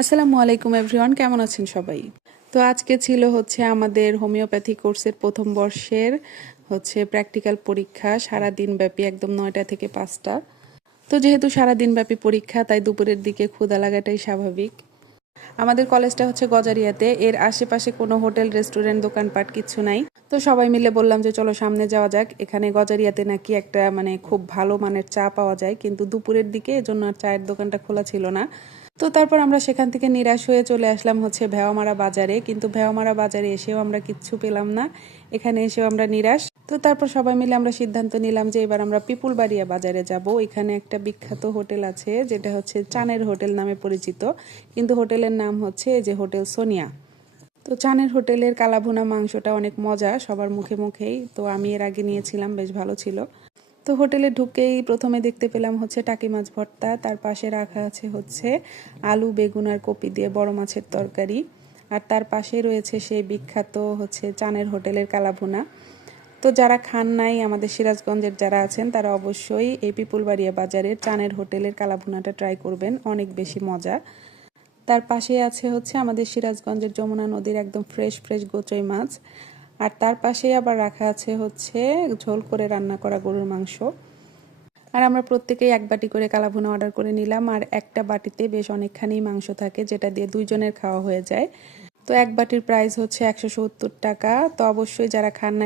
আসসালামু আলাইকুম এভরিওয়ান, কেমন আছেন সবাই? তো আজকে ছিল হচ্ছে আমাদের হোমিওপ্যাথি কোর্সের প্রথম বর্ষের প্র্যাকটিক্যাল পরীক্ষা, সারা দিন ব্যাপী, একদম 9টা থেকে 5টা। তো যেহেতু সারা দিন ব্যাপী পরীক্ষা, তাই দুপুরের দিকে ক্ষুধা লাগাটাই স্বাভাবিক। আমাদের কলেজটা হচ্ছে গজারিয়াতে, এর আশেপাশে কোনো হোটেল, রেস্টুরেন্ট, দোকানপাট কিছু নাই। তো সবাই মিলে বললাম যে চলো সামনে যাওয়া যাক, এখানে গজারিয়াতে নাকি একটা খুব ভালো মানের চা পাওয়া যায়, কিন্তু দুপুরের দিকে এজন্য আর চায়ের দোকানটা খোলা ছিল না। তো তারপর আমরা সেখান থেকে নিরাশ হয়ে চলে আসলাম ভেওয়ামারা বাজারে, কিন্তু ভেওয়ামারা বাজারে এসেও আমরা কিচ্ছু পেলাম না, এখানে এসেও আমরা নিরাশ। তো তারপর সবাই মিলে আমরা সিদ্ধান্ত নিলাম যে এবার আমরা পিপুলবাড়িয়া বাজারে যাব। এখানে একটা বিখ্যাত হোটেল আছে যেটা হচ্ছে চানের হোটেল নামে পরিচিত, কিন্তু হোটেলের নাম হচ্ছে হোটেল সোনিয়া। তো চানের হোটেলের কালাভুনা মাংসটা অনেক মজা, সবার মুখে মুখেই। তো আমি এর আগে নিয়েছিলাম, বেশ ভালো ছিল। তো হোটেলে ঢুকেই প্রথমে দেখতে পেলাম টাকি মাছ ভর্তা, তার পাশে রাখা আছে আলু, বেগুন আর কপি দিয়ে বড় মাছের তরকারি, আর তার পাশে রয়েছে সেই বিখ্যাত চানের হোটেলের কালাভুনা। তো যারা খান নাই, আমাদের সিরাজগঞ্জের যারা আছেন, তারা অবশ্যই এই পিপুলবাড়িয়া বাজারের চানের হোটেলের কালাভুনাটা ট্রাই করবেন, অনেক বেশি মজা। তার পাশে আছে আমাদের সিরাজগঞ্জের যমুনা নদীর একদম ফ্রেশ ফ্রেশ গোচই মাছ, আর তার পাশে আবার রাখা আছে ঝোল করে রান্না করা গরুর মাংস। আর আমরা প্রত্যেকেই এক বাটি করে কালাভুনা অর্ডার করে নিলাম, আর একটা বাটিতে বেশ অনেকখানি মাংস থাকে, যেটা দিয়ে দুইজনের খাওয়া হয়ে যায়। তো এক বাটির প্রাইস হচ্ছে 170 টাকা। তো অবশ্যই যারা খান না